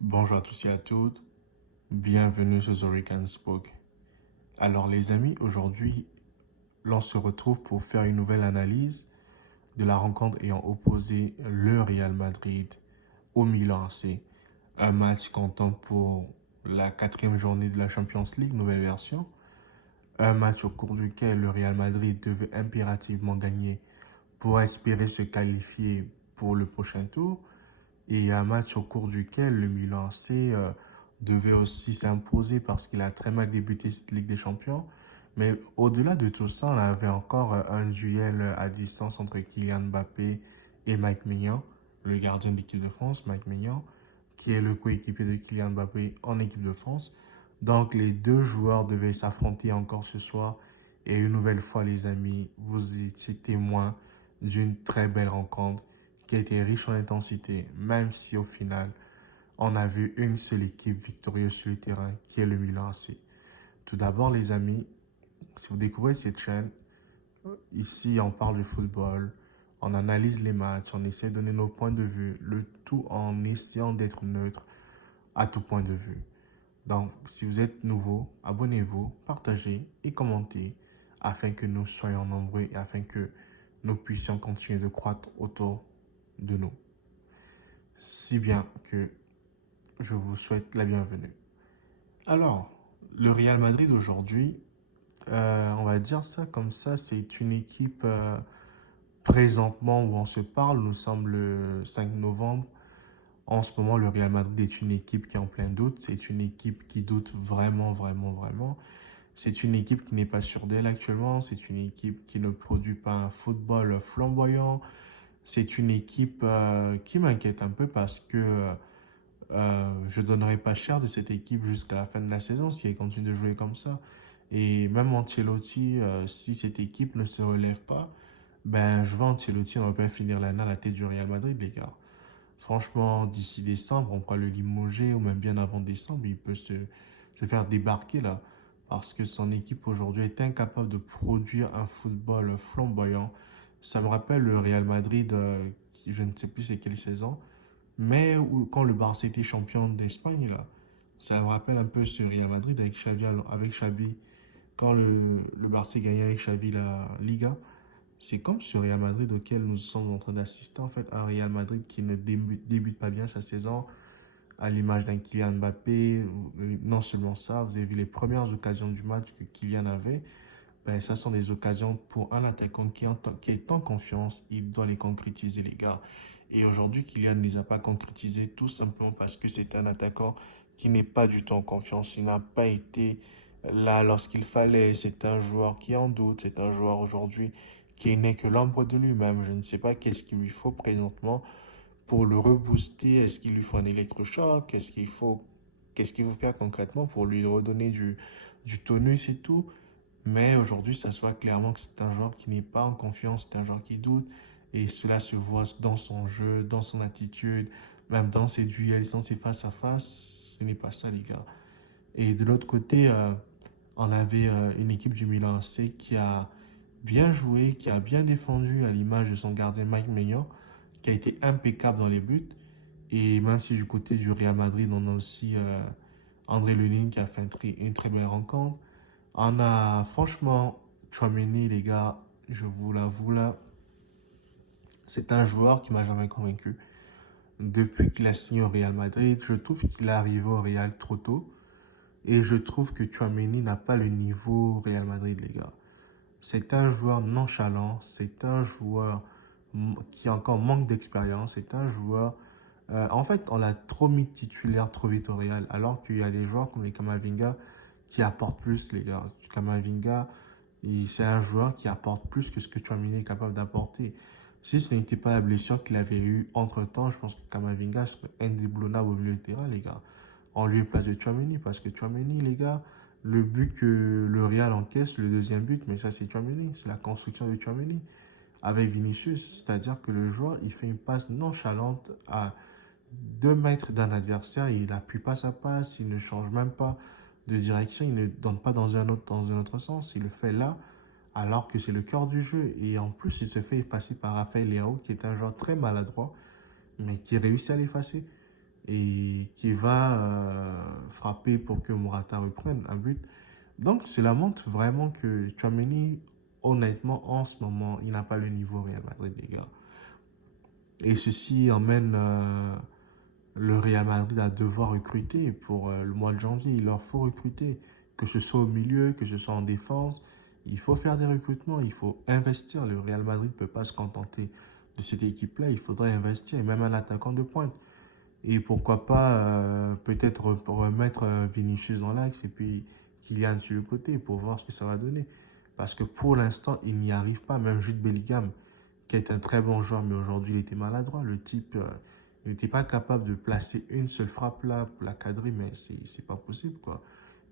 Bonjour à tous et à toutes, bienvenue sur The Rican Spoke. Alors les amis, aujourd'hui, l'on se retrouve pour faire une nouvelle analyse de la rencontre ayant opposé le Real Madrid au Milan AC. Un match comptant pour la quatrième journée de la Champions League, nouvelle version. Un match au cours duquel le Real Madrid devait impérativement gagner pour espérer se qualifier pour le prochain tour. Et un match au cours duquel le Milan AC devait aussi s'imposer parce qu'il a très mal débuté cette Ligue des Champions. Mais au-delà de tout ça, on avait encore un duel à distance entre Kylian Mbappé et Mike Maignan, le gardien de l'équipe de France, Mike Maignan, qui est le coéquipier de Kylian Mbappé en équipe de France. Donc les deux joueurs devaient s'affronter encore ce soir. Et une nouvelle fois, les amis, vous étiez témoins d'une très belle rencontre qui a été riche en intensité, même si au final, on a vu une seule équipe victorieuse sur le terrain, qui est le Milan AC. Tout d'abord, les amis, si vous découvrez cette chaîne, ici, on parle de football, on analyse les matchs, on essaie de donner nos points de vue, le tout en essayant d'être neutre à tout point de vue. Donc, si vous êtes nouveau, abonnez-vous, partagez et commentez afin que nous soyons nombreux et afin que nous puissions continuer de croître autour de nous. Si bien que je vous souhaite la bienvenue. Alors, le Real Madrid aujourd'hui, on va dire ça comme ça, c'est une équipe présentement où on se parle, nous sommes le 5 novembre. En ce moment, le Real Madrid est une équipe qui est en plein doute. C'est une équipe qui doute vraiment, vraiment, vraiment. C'est une équipe qui n'est pas sûre d'elle actuellement. C'est une équipe qui ne produit pas un football flamboyant. C'est une équipe qui m'inquiète un peu parce que je ne donnerai pas cher de cette équipe jusqu'à la fin de la saison si elle continue de jouer comme ça. Et même Ancelotti, si cette équipe ne se relève pas, ben je vois Ancelotti, on va pas finir l'année à la tête du Real Madrid, les gars. Franchement, d'ici décembre, on pourra le limoger, ou même bien avant décembre, il peut se faire débarquer là. Parce que son équipe aujourd'hui est incapable de produire un football flamboyant. Ça me rappelle le Real Madrid, je ne sais plus c'est quelle saison, mais quand le Barça était champion d'Espagne, là, ça me rappelle un peu ce Real Madrid avec Xavi, avec Xavi. Quand le Barça gagnait avec Xavi la Liga, c'est comme ce Real Madrid auquel nous sommes en train d'assister, en fait, un Real Madrid qui ne débute pas bien sa saison, à l'image d'un Kylian Mbappé. Non seulement ça, vous avez vu les premières occasions du match que Kylian avait, ben, ça sont des occasions pour un attaquant qui est en confiance, il doit les concrétiser, les gars. Et aujourd'hui, Kylian ne les a pas concrétisés tout simplement parce que c'est un attaquant qui n'est pas du tout en confiance. Il n'a pas été là lorsqu'il fallait. C'est un joueur qui en doute. C'est un joueur aujourd'hui qui n'est que l'ombre de lui-même. Je ne sais pas qu'est-ce qu'il lui faut présentement pour le rebooster. Est-ce qu'il lui faut un électrochoc? Qu'est-ce qu'il faut faire concrètement pour lui redonner du tonus et tout? Mais aujourd'hui, ça se voit clairement que c'est un joueur qui n'est pas en confiance, c'est un joueur qui doute. Et cela se voit dans son jeu, dans son attitude, même dans ses duels, dans ses face-à-face. Ce n'est pas ça, les gars. Et de l'autre côté, on avait une équipe du Milan AC qui a bien joué, qui a bien défendu à l'image de son gardien Mike Maignan, qui a été impeccable dans les buts. Et même si du côté du Real Madrid, on a aussi André Lunin qui a fait une très belle rencontre. On a franchement Tchouaméni, les gars, je vous l'avoue là, c'est un joueur qui m'a jamais convaincu. Depuis qu'il a signé au Real Madrid, je trouve qu'il est arrivé au Real trop tôt. Et je trouve que Tchouaméni n'a pas le niveau Real Madrid, les gars. C'est un joueur nonchalant, c'est un joueur qui encore manque d'expérience, c'est un joueur... en fait, on l'a trop mis titulaire trop vite au Real, alors qu'il y a des joueurs comme les Kamavinga qui apportent plus, les gars. Kamavinga, c'est un joueur qui apporte plus que ce que Tchouaméni est capable d'apporter. Si ce n'était pas la blessure qu'il avait eue entre-temps, je pense que Kamavinga serait indéboulonnable au milieu de terrain, les gars. En lieu et place de Tchouaméni, parce que Tchouaméni, les gars, le but que le Real encaisse, le deuxième but, mais ça c'est Tchouaméni, c'est la construction de Tchouaméni avec Vinicius, c'est-à-dire que le joueur, il fait une passe nonchalante à 2 mètres d'un adversaire, et il n'appuie pas sa passe, il ne change même pas de direction, il ne donne pas dans un autre sens, il le fait là, alors que c'est le cœur du jeu. Et en plus, il se fait effacer par Rafael Leao, qui est un joueur très maladroit, mais qui réussit à l'effacer. et qui va frapper pour que Morata reprenne un but. Donc, cela montre vraiment que Tchouaméni, honnêtement, en ce moment, il n'a pas le niveau Real Madrid, les gars. Et ceci emmène le Real Madrid à devoir recruter pour le mois de janvier. Il leur faut recruter, que ce soit au milieu, que ce soit en défense. Il faut faire des recrutements, il faut investir. Le Real Madrid ne peut pas se contenter de cette équipe-là. Il faudrait investir, et même un attaquant de pointe. Et pourquoi pas peut-être remettre Vinicius dans l'axe et puis Kylian sur le côté pour voir ce que ça va donner. Parce que pour l'instant, il n'y arrive pas. Même Jude Bellingham, qui est un très bon joueur, mais aujourd'hui il était maladroit. Le type, il n'était pas capable de placer une seule frappe là pour la cadrer, mais c'est pas possible, quoi.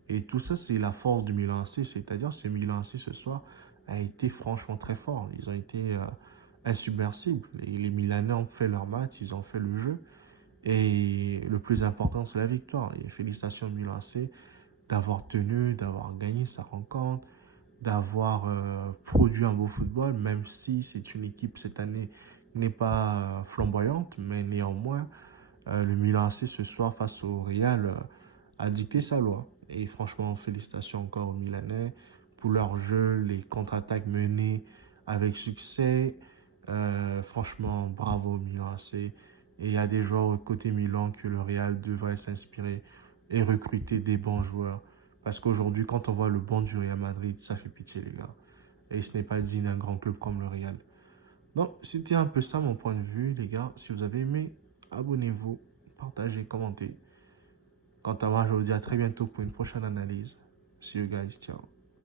Et tout ça, c'est la force du Milan AC, c'est-à-dire ce Milan AC ce soir a été franchement très fort. Ils ont été insubmersibles. Les Milanais ont fait leur match, ils ont fait le jeu. Et le plus important, c'est la victoire. Et félicitations Milan AC d'avoir tenu, d'avoir gagné sa rencontre, d'avoir produit un beau football, même si c'est une équipe cette année n'est pas flamboyante, mais néanmoins, le Milan AC ce soir face au Real a dicté sa loi. Et franchement, félicitations encore aux Milanais pour leur jeu, les contre-attaques menées avec succès. Franchement, bravo au Milan AC. Et il y a des joueurs côté Milan que le Real devrait s'inspirer et recruter des bons joueurs. Parce qu'aujourd'hui, quand on voit le banc du Real Madrid, ça fait pitié, les gars. Et ce n'est pas digne d'un grand club comme le Real. Donc, c'était un peu ça mon point de vue, les gars. Si vous avez aimé, abonnez-vous, partagez, commentez. Quant à moi, je vous dis à très bientôt pour une prochaine analyse. See you guys, ciao.